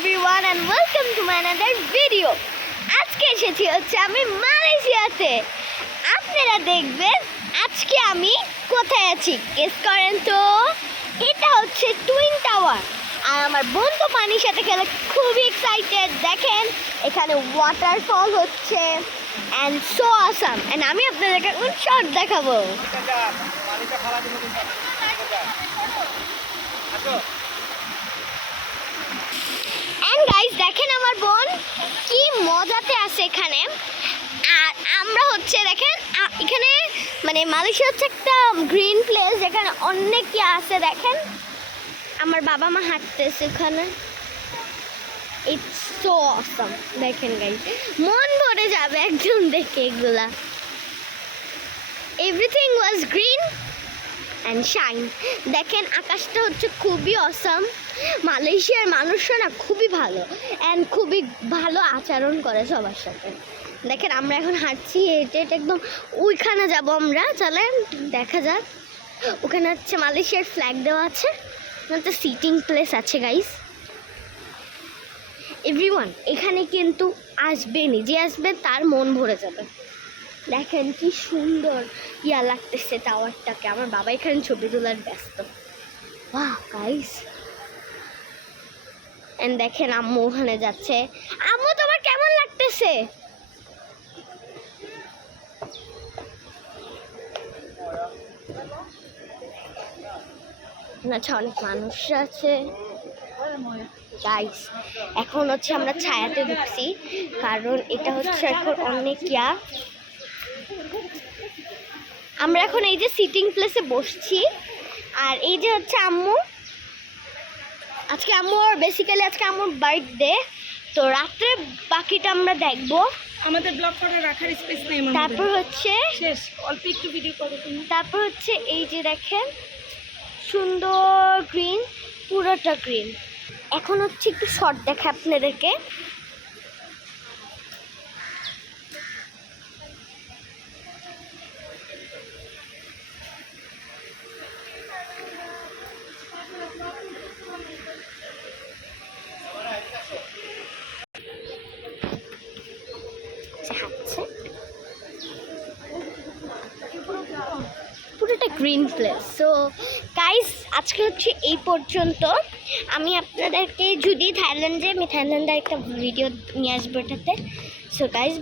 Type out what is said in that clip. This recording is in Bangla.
everyone and welcome to my another video. আজকে এসেছি হচ্ছে আমি মালয়েশিয়াতে। আপনারা দেখবেন আজকে আমি কোথায় আছি, গেস করেন তো। এটা হচ্ছে টুইন টাওয়ার। আর আমার বন্ধু পানির সাথে খেলে খুবই এক্সাইটেড। দেখেন এখানে ওয়াটারফল হচ্ছে অ্যান্ড সো অসাম। অ্যান্ড আমি আপনাদেরকে এখন শট দেখাবো। এন্ড গাইস দেখেন আমার বোন কি মজাতে আছে এখানে। আর আমরা হচ্ছে দেখেন এখানে মানে মালয়েশিয়া হচ্ছে একটা গ্রিন প্লেস যেখানে অনেক কি আছে। দেখেন আমার বাবা মা হাঁটতেছে ওখানে। It's so awesome. দেখেন গাইস মন ভরে যাবে একদম দেখে এগুলা। Everything was green and shine. দেখেন আকাশটা হচ্ছে খুবই অসাম। মালয়েশিয়ার মানুষরা না খুবই ভালো অ্যান্ড খুবই ভালো আচরণ করে সবার সাথে। দেখেন আমরা এখন হাঁটছি, এটা একদম ওইখানে যাব আমরা। চলেন দেখা যাক। ওখানে হচ্ছে মালয়েশিয়ার ফ্ল্যাগ দেওয়া আছে, একটা সিটিং প্লেস আছে গাইস। এভরিওয়ান এখানে কিন্তু আসবেনই, যে আসবে তার মন ভরে যাবে। দেখেন কি সুন্দর ইয়া লাগতেছে টাওয়ারটাকে। আমার বাবা এখানে ছবি তোলার ব্যস্ত। বাহ গাইস। এন্ড দেখেন আম্মু ওখানে যাচ্ছে। আম্মু তোমার কেমন লাগতেছে? আচ্ছা অনেক মানুষ আছে গাইস। এখন হচ্ছে আমরা ছায়াতে ঢুকছি কারণ এটা হচ্ছে এখন অনেক ইয়া। আমরা এখন এই যে সিটিং প্লেসে বসছি। আর এই যে হচ্ছে আম্মু, আজকে আম্মুর বেসিক্যালি আজকে আম্মুর বার্থডে, তো রাত্রে বাকিটা আমরা দেখবো। আমাদের ব্লগ করে রাখার স্পেস নেই। তারপর হচ্ছে শেষ অল্প একটু ভিডিও করো তুমি। তারপর হচ্ছে এই যে দেখেন সুন্দর গ্রিন, পুরোটা গ্রিন। এখন হচ্ছে একটু শর্ট দেখে আপনাদেরকে। পুরোটা গ্রিন প্লেস। সো গাইস আজকে হচ্ছে এই পর্যন্ত। আমি আপনাদেরকে যদি থাইল্যান্ডে, আমি থাইল্যান্ডে একটা ভিডিও নিয়ে আসবো এটাতে। So guys